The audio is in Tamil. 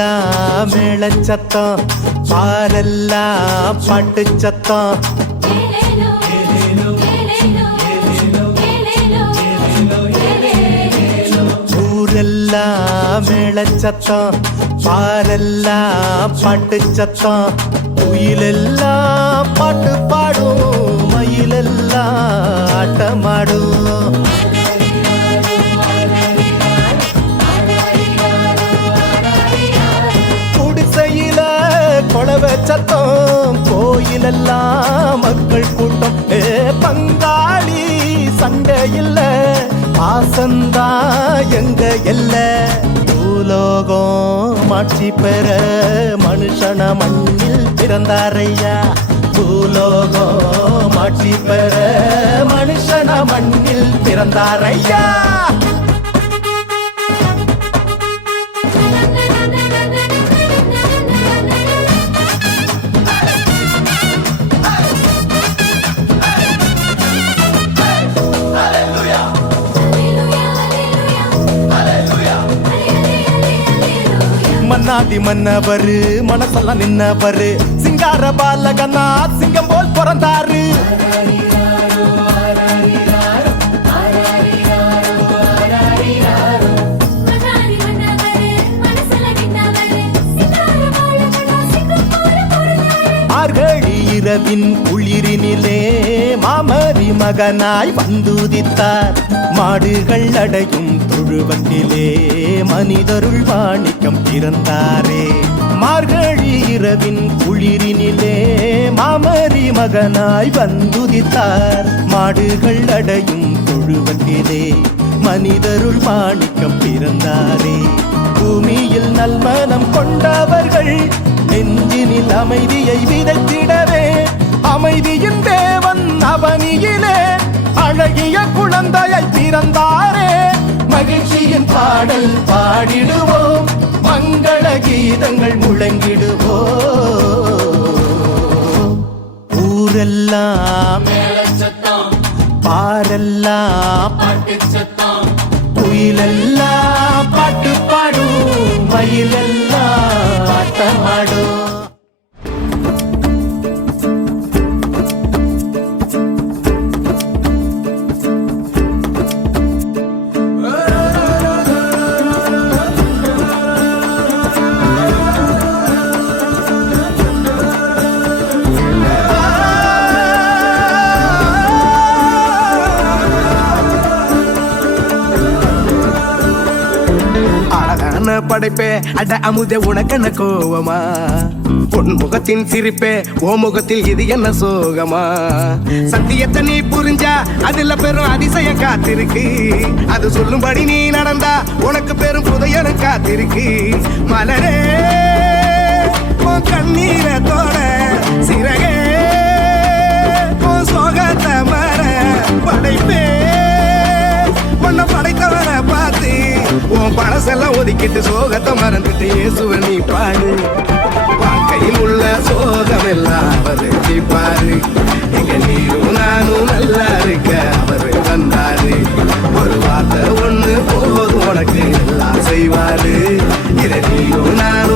ஊரெல்லாம் மேளச்சத்தம், பாரெல்லாம் பாட்டு சத்தம். ஊரெல்லாம் மேளச்சத்தம், பாரெல்லாம் பாட்டு சத்தம். குயிலெல்லாம் பாட்டு பாடும், மயிலெல்லாம் ஆட்டமாடும். குடிசையில கொளவை சத்தம், கோயிலெல்லாம் மக்கள் கூட்டம். பங்காளி சண்டை இல்ல, பாசந்தா எங்க எல்ல. பூலோகம் ஆட்சி பெற மனுஷன மண்ணில் பிறந்தாரையா. பூலோகம் ஆட்சி பெற மனுஷன மண்ணில் பிறந்தாரையா. மன்னாதி மன்னவரு மனசெல்லாம் நின்னவரு, சிங்கார பாலகனா சிங்கம் போல் பிறந்தாரு. மார்கழி இரவின் குளிரினிலே மாமரி மகனாய் வந்துதித்தார். மாடுகள் அடையும் தொழுவத்திலே மனிதருள் மாணிக்கம் பிறந்தாரே. மார்கழி இரவின் குளிரினிலே மாமரி மகனாய் வந்துதித்தார். மாடுகள் அடையும் தொழுவத்திலே மனிதருள் மாணிக்கம் பிறந்தாரே. பூமியில் நல்மனம் கொண்டவர்கள் நெஞ்சினில் அமைதியை விதைத்திடவே, அமைதியின் தேவன் அவனியிலே அழகிய குழந்தையை பிறந்தாரே. மகிழ்ச்சியின் பாடல் பாடிடுவோம், மங்கள கீதங்கள் முழங்கிடுவோம். ஊரெல்லாம் பாரெல்லாம் குயிலெல்லாம் பாட்டு பாடும், மயிலெல்லாம் ஆட்டமாடும். படைப்பே அட அமுதே உனக்கென்ன கோவமா, உன் முகத்தின் சிரிப்பே ஓ முகத்தில் இது என்ன சோகமா. சத்தியத்தை நீ புரிஞ்சா அதுல பெரும் அதிசயம் காத்திருக்கு, அது சொல்லும்படி நீ நடந்தா உனக்கு பெரும் புதையலும் காத்திருக்கு. மலரே உன் கண்ணீரத்தோட சிறகே உன் சோகத்தை மற படைப்பே உன்னை படைத்தவனை பார்த்து உன் பழசெல்லாம் ஒதுக்கிட்டு சோகத்தை மறந்துட்டு இயேசுவை நீ பாடு. வாழ்க்கையில் உள்ள சோகம் எல்லாம் அவரு தீப்பாரு. எங்க நீரும் நானும் நல்லா இருக்க அவரு வந்தாரு. ஒரு வார்த்தை ஒண்ணு போதும் உனக்கு எல்லாம் செய்வாரு. இதை நீரும் நானும்